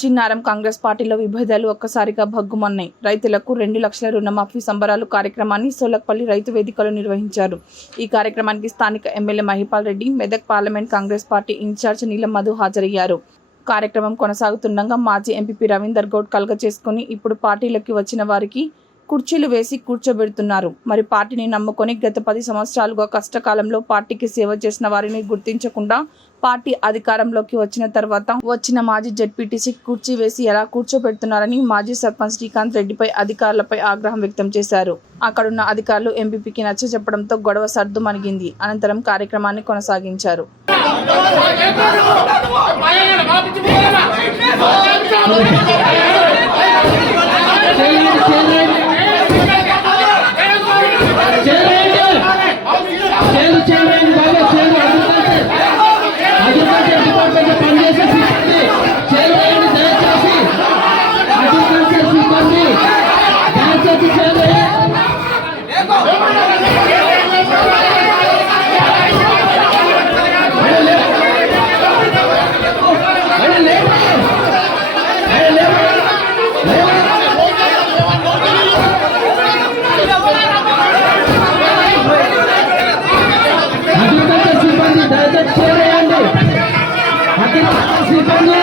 జిన్నారం కాంగ్రెస్ పార్టీలో విభేదాలు ఒక్కసారిగా భగ్గుమన్నాయి. రైతులకు రెండు లక్షల రుణమాఫీ సంబరాలు కార్యక్రమాన్ని సోలక్పల్లి రైతు వేదికలో నిర్వహించారు. ఈ కార్యక్రమానికి స్థానిక MLA Mahipal Reddy Medak parliament Congress party in-charge Neelam Madhu హాజరయ్యారు. కార్యక్రమం కొనసాగుతుండగా మాజీ ఎంపీపీ రవీందర్ గౌడ్ కలగ చేసుకుని ఇప్పుడు పార్టీలోకి వచ్చిన వారికి కుర్చీలు వేసి కూర్చోబెడుతున్నారు మరి పార్టీని నమ్ముకొని గత పది సంవత్సరాలుగా కష్టకాలంలో పార్టీకి సేవ చేసిన వారిని గుర్తించకుండా పార్టీ అధికారంలోకి వచ్చిన తర్వాత వచ్చిన మాజీ జడ్పీటీసీ కుర్చీ వేసి ఎలా కూర్చోబెడుతున్నారని మాజీ సర్పంచ్ శ్రీకాంత్ రెడ్డిపై అధికారులపై ఆగ్రహం వ్యక్తం చేశారు అక్కడున్న అధికారులు ఎంపీపీకి నచ్చ చెప్పడంతో గొడవ సర్దుమణిగింది అనంతరం కార్యక్రమాన్ని కొనసాగించారు సిబ్బంది